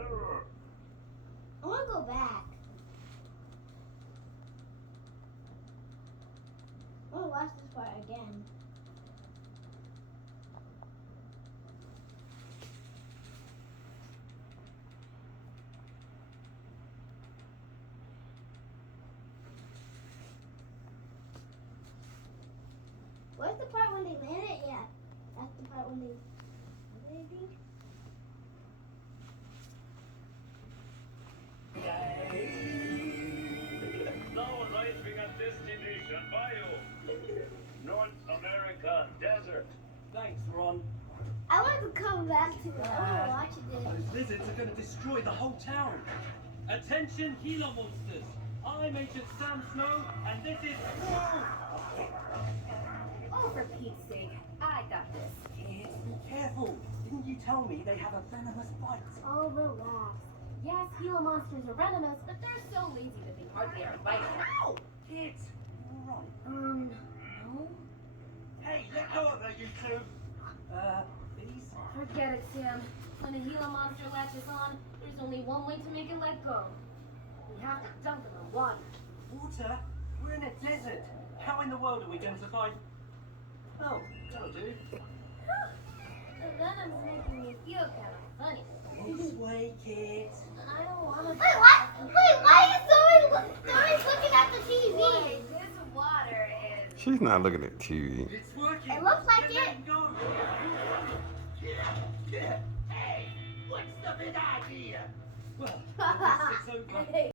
I want to go back. I want to watch this part again. Where's the part when they landed? Yeah, that's the part when they landed. Now arriving at destination bio. North America desert. Thanks, Ron. I want to come back to it. I want to watch Those it. lizards are going to destroy the whole town. Attention, Gila monsters. I'm Agent Sam Snow, and this is... Oh, for Pete's sake, I got this. Kids, be careful. Didn't you tell me they have a venomous bite? Oh, relax. Yes, Gila monsters are venomous, but they're so lazy that they hardly ever bite. Ow! Kids, all right. No? Hey, let go of her, you two. Please? Forget it, Sam. When a Gila monster latches on, there's only one way to make it let go. We have to dump it in water. Water? We're in a desert. How in the world are we going to find... Oh, that'll do. The venom's making me feel kind of funny. This way, kids. I don't want to... Wait, what? Wait, why is Stormie looking at the TV? Boy, this water is... She's not looking at TV. It's working. It looks like Let it. go. Hey, what's the big idea? Well, at least it's over.